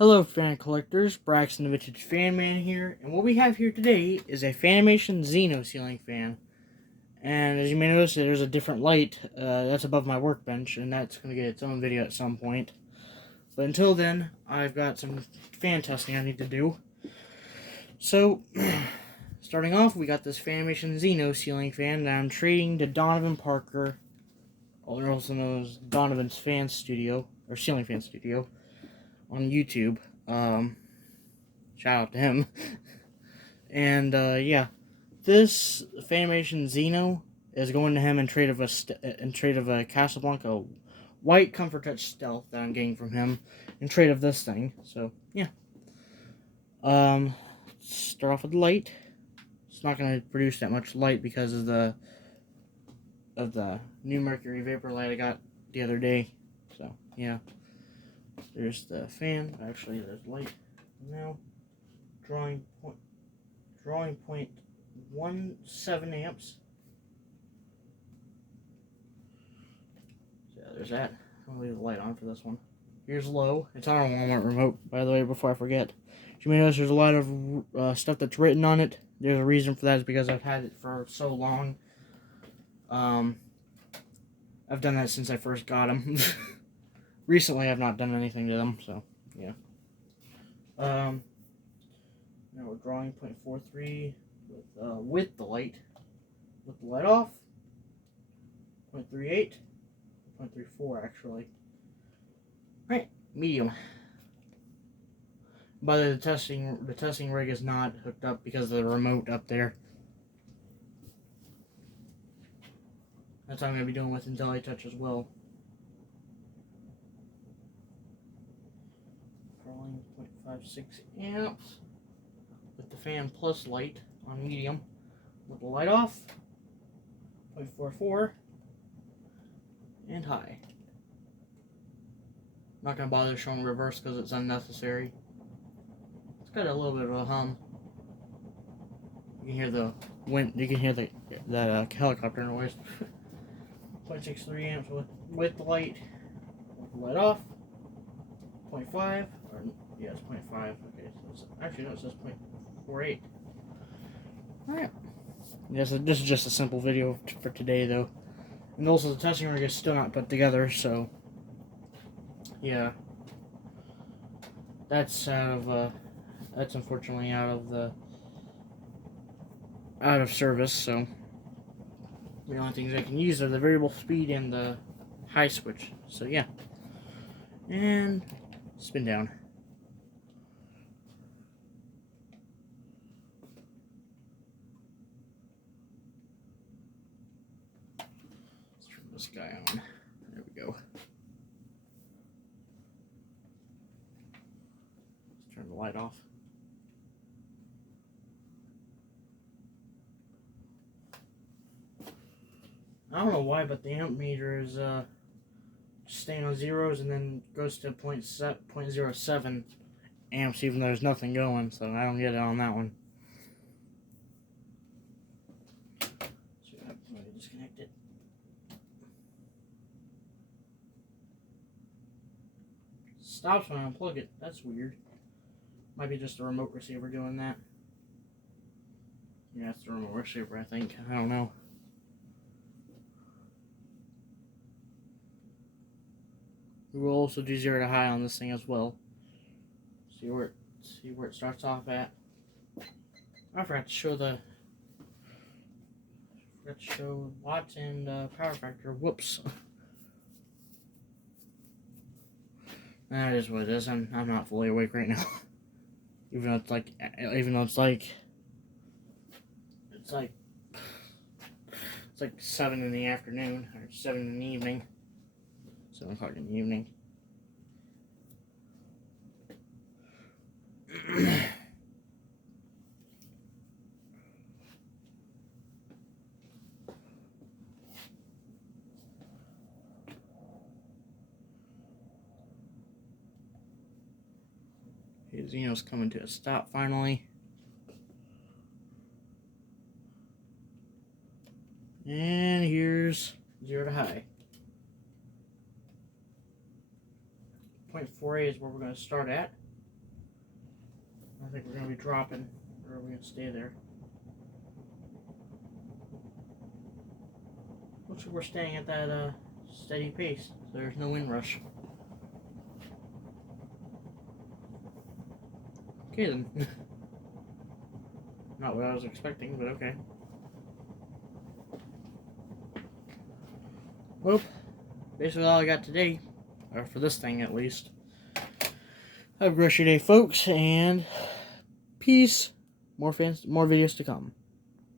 Hello fan collectors, Braxton the Vintage Fan Man here, and what we have here today is a Fanimation Xino ceiling fan. And as you may notice, there's a different light that's above my workbench, and that's going to get its own video at some point. But until then, I've got some fan testing I need to do. So, starting off, we got this Fanimation Xino ceiling fan that I'm trading to Donovan Parker, also known as Donovan's Fan Studio, or Ceiling Fan Studio, on YouTube. Shout out to him. And yeah, this Fanimation Xino is going to him in trade of a Casablanca white Comfort Touch Stealth that I'm getting from him in trade of this thing. So yeah. Start off with the light. It's not going to produce that much light because of the new mercury vapor light I got the other day. So yeah. There's the fan. Actually, there's light now. Drawing point 17 amps. So yeah, there's that. I'm gonna leave the light on for this one. Here's low. It's on our Walmart remote, by the way, before I forget. You may notice there's a lot of stuff that's written on it. There's a reason for that. Is because I've had it for so long. I've done that since I first got them. Recently, I've not done anything to them, so yeah. Now we're drawing 0.43 with the light. With the light off. 0.38. 0.34 actually. Alright, medium. By the testing rig is not hooked up because of the remote up there. That's what I'm gonna be doing with IntelliTouch as well. Drawing 0.56 amps. With the fan plus light on medium. With the light off, 0.44, and high. I'm not going to bother showing reverse because it's unnecessary. It's got a little bit of a hum. You can hear the wind. You can hear that helicopter noise. 0.63 amps with the light. With the light off, 0.5. Or yeah, it's 0.5. Okay, so it's, actually no, it says 0.48. Alright. Yes, this is just a simple video for today, though. And also, the testing rig is still not put together, so yeah, that's that's unfortunately out of service. So the only things I can use are the variable speed and the high switch. So yeah, and spin down. This guy on. There we go. Let's turn the light off. I don't know why, but the amp meter is staying on zeros and then goes to 0.07 amps even though there's nothing going, so I don't get it on that one. So let me disconnect it. Stops when I unplug it. That's weird. Might be just the remote receiver doing that. Yeah, it's the remote receiver, I think. I don't know. We will also do 0 to high on this thing as well. See where it starts off at. I forgot to show watts and power factor. Whoops. That is what it is. I'm not fully awake right now. Even though it's like 7 in the afternoon or 7 in the evening. 7 o'clock in the evening. Xino's coming to a stop finally. And here's 0 to high. 0.48 is where we're going to start at. I think we're going to be dropping, or are we going to stay there? Looks like we're staying at that steady pace, so there's no wind rush. Okay then. Not what I was expecting, but okay. Well, basically all I got today, or for this thing at least. Have a great day, folks, and peace. More videos to come.